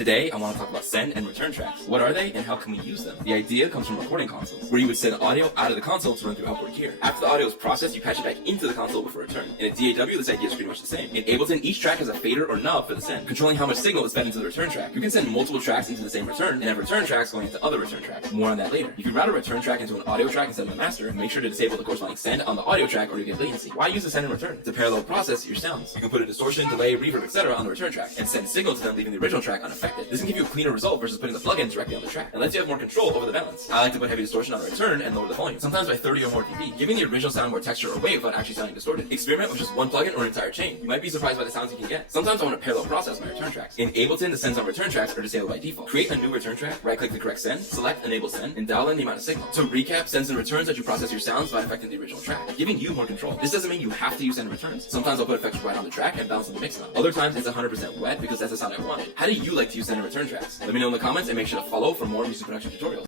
Today, I want to talk about send and return tracks. What are they and how can we use them? The idea comes from recording consoles, where you would send audio out of the console to run through outboard gear. After the audio is processed, you patch it back into the console before return. In a DAW, this idea is pretty much the same. In Ableton, each track has a fader or knob for the send, controlling how much signal is fed into the return track. You can send multiple tracks into the same return, and have return tracks going into other return tracks. More on that later. You can route a return track into an audio track instead of a master, and make sure to disable the corresponding send on the audio track or you get latency. Why use the send and return? It's a parallel process to your sounds. You can put a distortion, delay, reverb, etc. on the return track, and send signal to them, leaving the original track unaffected. This can give you a cleaner result versus putting the plugin directly on the track, and lets you have more control over the balance. I like to put heavy distortion on a return and lower the volume, sometimes by 30 or more dB, giving the original sound more texture or weight without actually sounding distorted. Experiment with just one plugin or an entire chain. You might be surprised by the sounds you can get. Sometimes I want to parallel process my return tracks. In Ableton, the sends on return tracks are disabled by default. Create a new return track, right-click the correct send, select enable send, and dial in the amount of signal. To recap, sends and returns let you process your sounds without affecting the original track, giving you more control. This doesn't mean you have to use send and returns. Sometimes I'll put effects right on the track and balance the mix now. Other times it's 100% wet because that's the sound I wanted. How do you like to use send and return tracks? Let me know in the comments and make sure to follow for more music production tutorials.